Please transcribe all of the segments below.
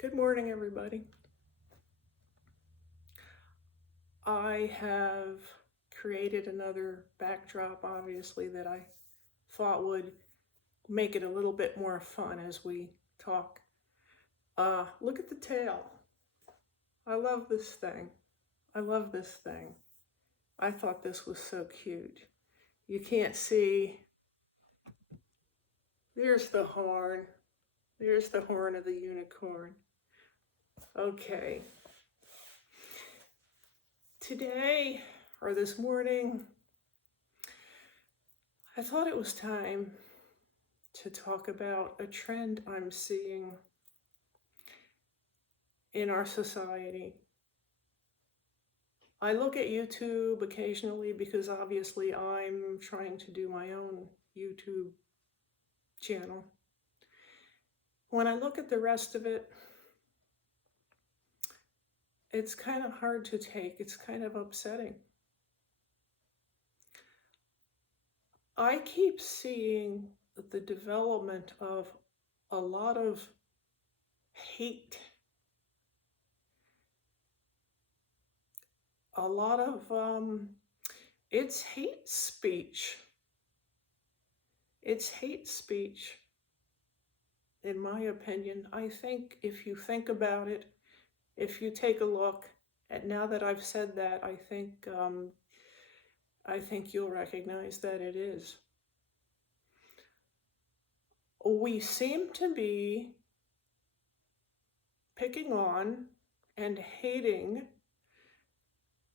Good morning, everybody. I have created another backdrop, obviously, that I thought would make it a little bit more fun as we talk. Look at the tail. I love this thing. I love this thing. I thought this was so cute. You can't see. There's the horn. There's the horn of the unicorn. Okay. Today, or this morning, I thought it was time to talk about a trend I'm seeing in our society. I look at YouTube occasionally because obviously I'm trying to do my own YouTube channel. When I look at the rest of it, it's kind of hard to take. It's kind of upsetting. I keep seeing the development of a lot of hate, a lot of, it's hate speech. It's hate speech, in my opinion. I think if you think about it, if you take a look, and now that I've said that, I think you'll recognize that it is. We seem to be picking on and hating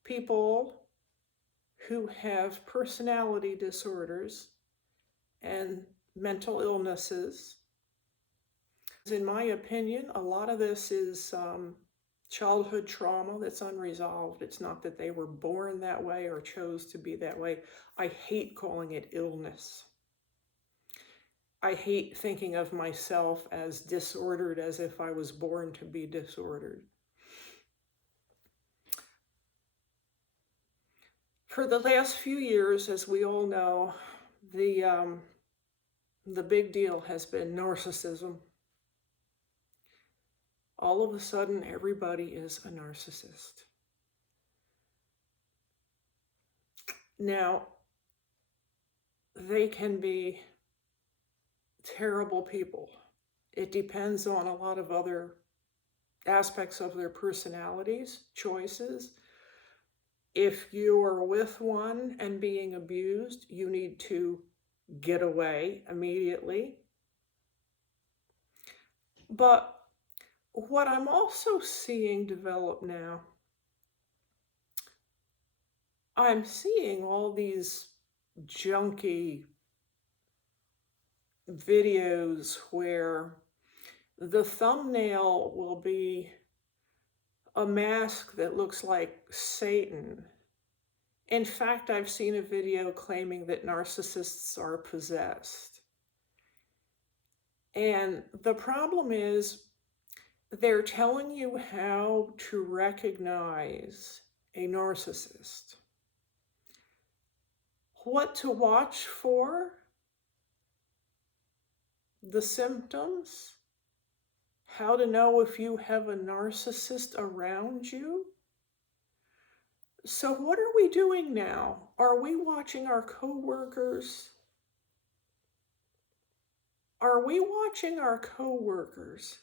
people who have personality disorders and mental illnesses. In my opinion, a lot of this is childhood trauma that's unresolved. It's not that they were born that way or chose to be that way. I hate calling it illness. I hate thinking of myself as disordered as if I was born to be disordered. For the last few years, as we all know, the big deal has been narcissism. All of a sudden, everybody is a narcissist. Now, they can be terrible people. It depends on a lot of other aspects of their personalities, choices. If you are with one and being abused, you need to get away immediately. But what I'm also seeing develop now, I'm seeing all these junky videos where the thumbnail will be a mask that looks like Satan. In fact, I've seen a video claiming that narcissists are possessed. And the problem is, they're telling you how to recognize a narcissist, what to watch for, the symptoms, how to know if you have a narcissist around you. So what are we doing now? Are we watching our coworkers? Are we watching our coworkers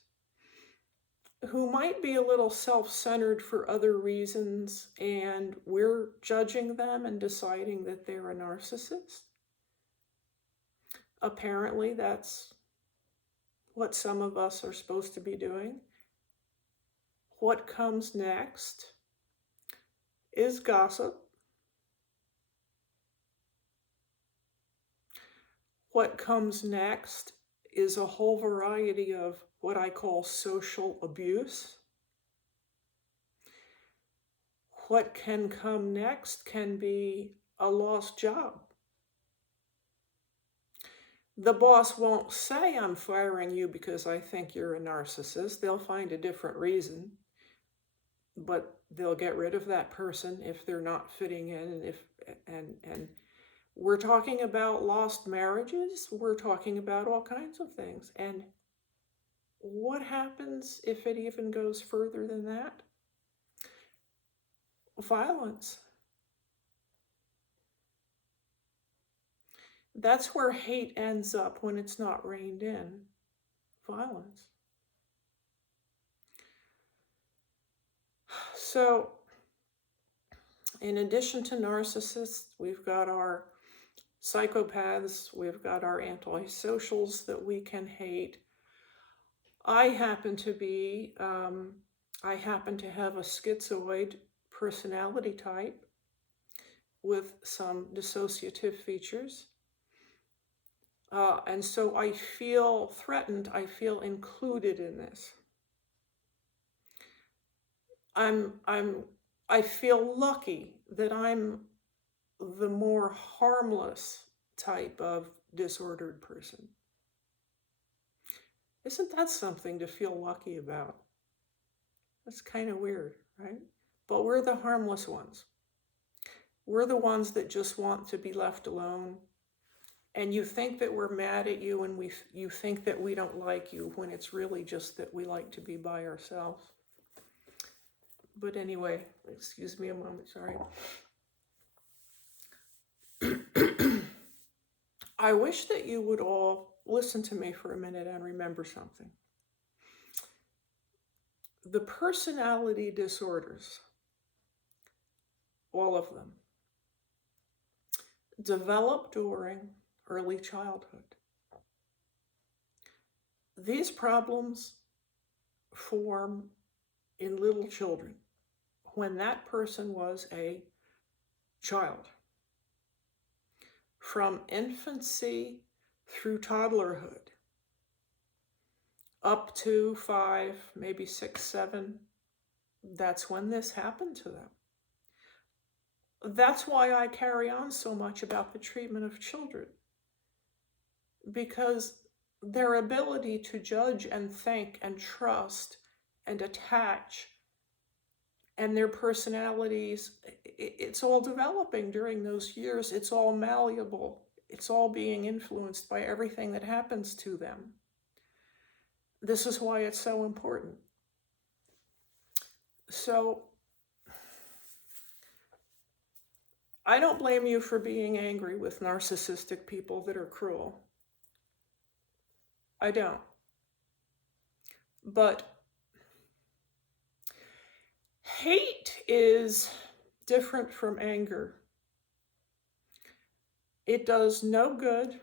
who might be a little self-centered for other reasons, and we're judging them and deciding that they're a narcissist? Apparently, that's what some of us are supposed to be doing. What comes next is gossip. What comes next is a whole variety of what I call social abuse. What can come next can be a lost job. The boss won't say, "I'm firing you because I think you're a narcissist." They'll find a different reason, but they'll get rid of that person if they're not fitting in. And we're talking about lost marriages. We're talking about all kinds of things. And What happens if it even goes further than that? Violence. That's where hate ends up when it's not reined in. Violence. So, in addition to narcissists, we've got our psychopaths, we've got our antisocials that we can hate. I happen to have a schizoid personality type with some dissociative features. And so I feel threatened, I feel included in this. I feel lucky that I'm the more harmless type of disordered person. Isn't that something to feel lucky about? That's kind of weird, right? But we're the harmless ones. We're the ones that just want to be left alone. And you think that we're mad at you and you think that we don't like you when it's really just that we like to be by ourselves. But anyway, excuse me a moment, sorry. I wish that you would all listen to me for a minute and remember something. The personality disorders, all of them, develop during early childhood. These problems form in little children when that person was a child. From infancy through toddlerhood, up to 5, maybe 6, 7, that's when this happened to them. That's why I carry on so much about the treatment of children, because their ability to judge and think and trust and attach and their personalities, it's all developing during those years. It's all malleable. It's all being influenced by everything that happens to them. This is why it's so important. So, I don't blame you for being angry with narcissistic people that are cruel. I don't. But hate is different from anger. It does no good.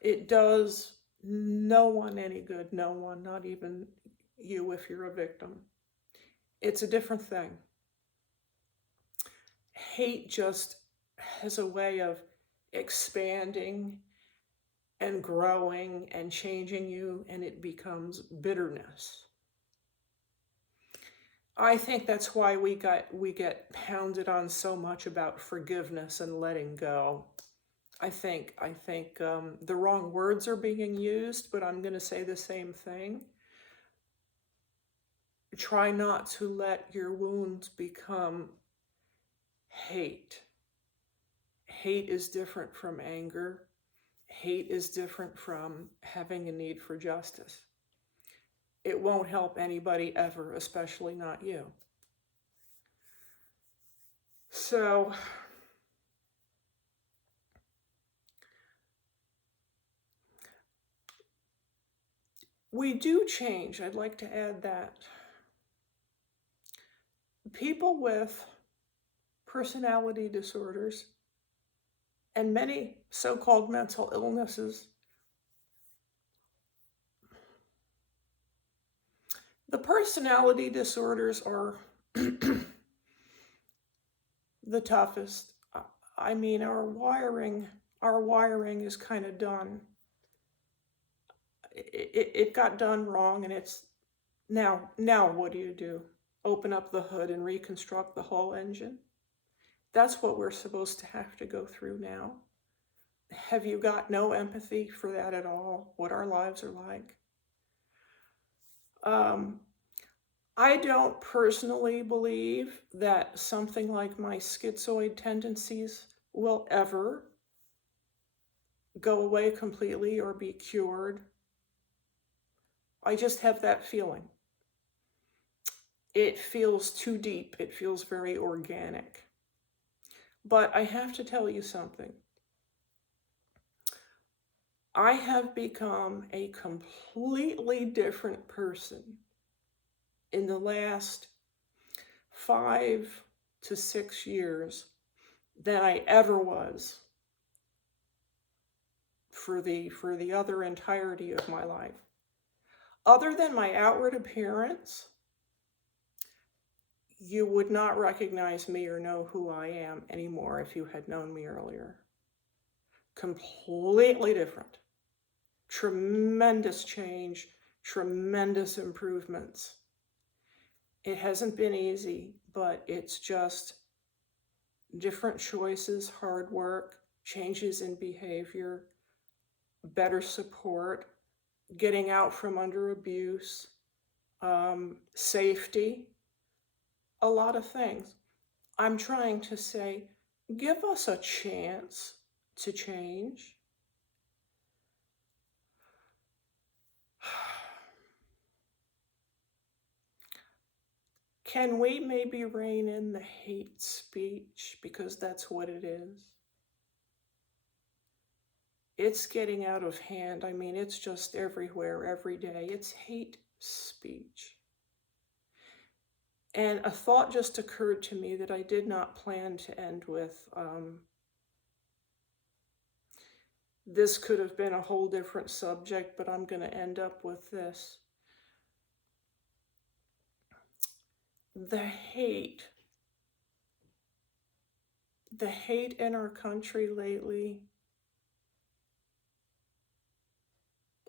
It does no one any good. No one, not even you if you're a victim. It's a different thing. Hate just has a way of expanding and growing and changing you, and it becomes bitterness. I think that's why we get pounded on so much about forgiveness and letting go. I think the wrong words are being used, but I'm going to say the same thing. Try not to let your wounds become hate. Hate is different from anger. Hate is different from having a need for justice. It won't help anybody ever, especially not you. So, we do change. I'd like to add that. People with personality disorders and many so-called mental illnesses, the personality disorders are the toughest. I mean, our wiring is kind of done. It got done wrong, and it's now what do? Open up the hood and reconstruct the whole engine? That's what we're supposed to have to go through now. Have you got no empathy for that at all, what our lives are like? I don't personally believe that something like my schizoid tendencies will ever go away completely or be cured. I just have that feeling. It feels too deep. It feels very organic. But I have to tell you something. I have become a completely different person in the last 5 to 6 years than I ever was for the other entirety of my life. Other than my outward appearance, you would not recognize me or know who I am anymore if you had known me earlier. Completely different. Tremendous change, tremendous improvements. It hasn't been easy, but it's just different choices, hard work, changes in behavior, better support, getting out from under abuse, safety, a lot of things. I'm trying to say, give us a chance to change. Can we maybe rein in the hate speech? Because that's what it is. It's getting out of hand. I mean, it's just everywhere, every day. It's hate speech. And a thought just occurred to me that I did not plan to end with. This could have been a whole different subject, but I'm going to end up with this. The hate in our country lately,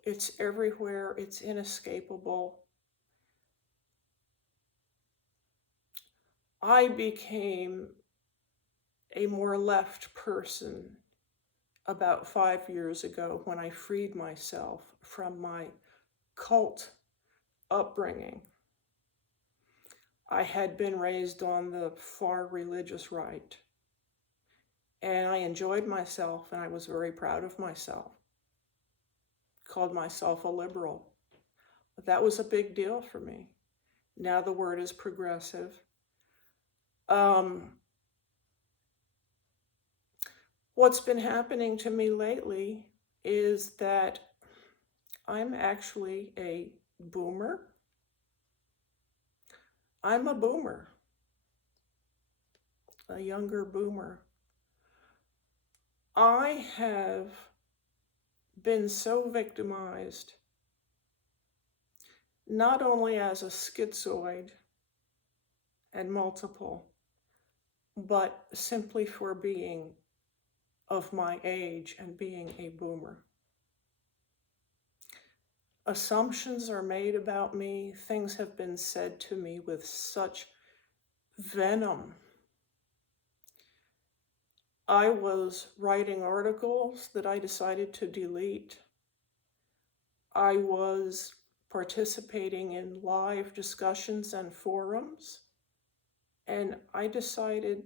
it's everywhere, it's inescapable. I became a more left person about 5 years ago when I freed myself from my cult upbringing. I had been raised on the far religious right, and I enjoyed myself, and I was very proud of myself. Called myself a liberal. But that was a big deal for me. Now the word is progressive. What's been happening to me lately is that I'm actually a boomer. I'm a boomer, a younger boomer. I have been so victimized, not only as a schizoid and multiple, but simply for being of my age and being a boomer. Assumptions are made about me. Things have been said to me with such venom. I was writing articles that I decided to delete. I was participating in live discussions and forums, and I decided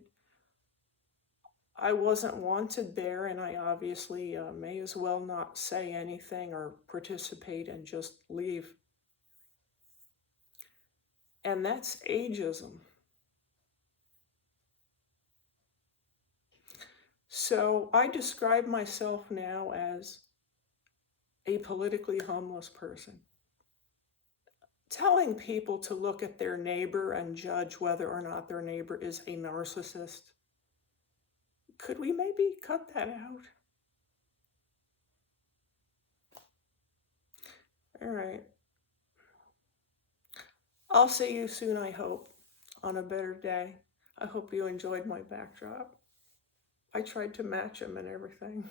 I wasn't wanted there, and I obviously may as well not say anything or participate and just leave. And that's ageism. So I describe myself now as a politically homeless person. Telling people to look at their neighbor and judge whether or not their neighbor is a narcissist. Could we maybe cut that out? All right. I'll see you soon, I hope, on a better day. I hope you enjoyed my backdrop. I tried to match them and everything.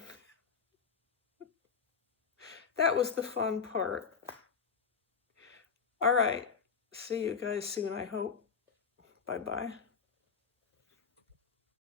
That was the fun part. All right. See you guys soon, I hope. Bye-bye.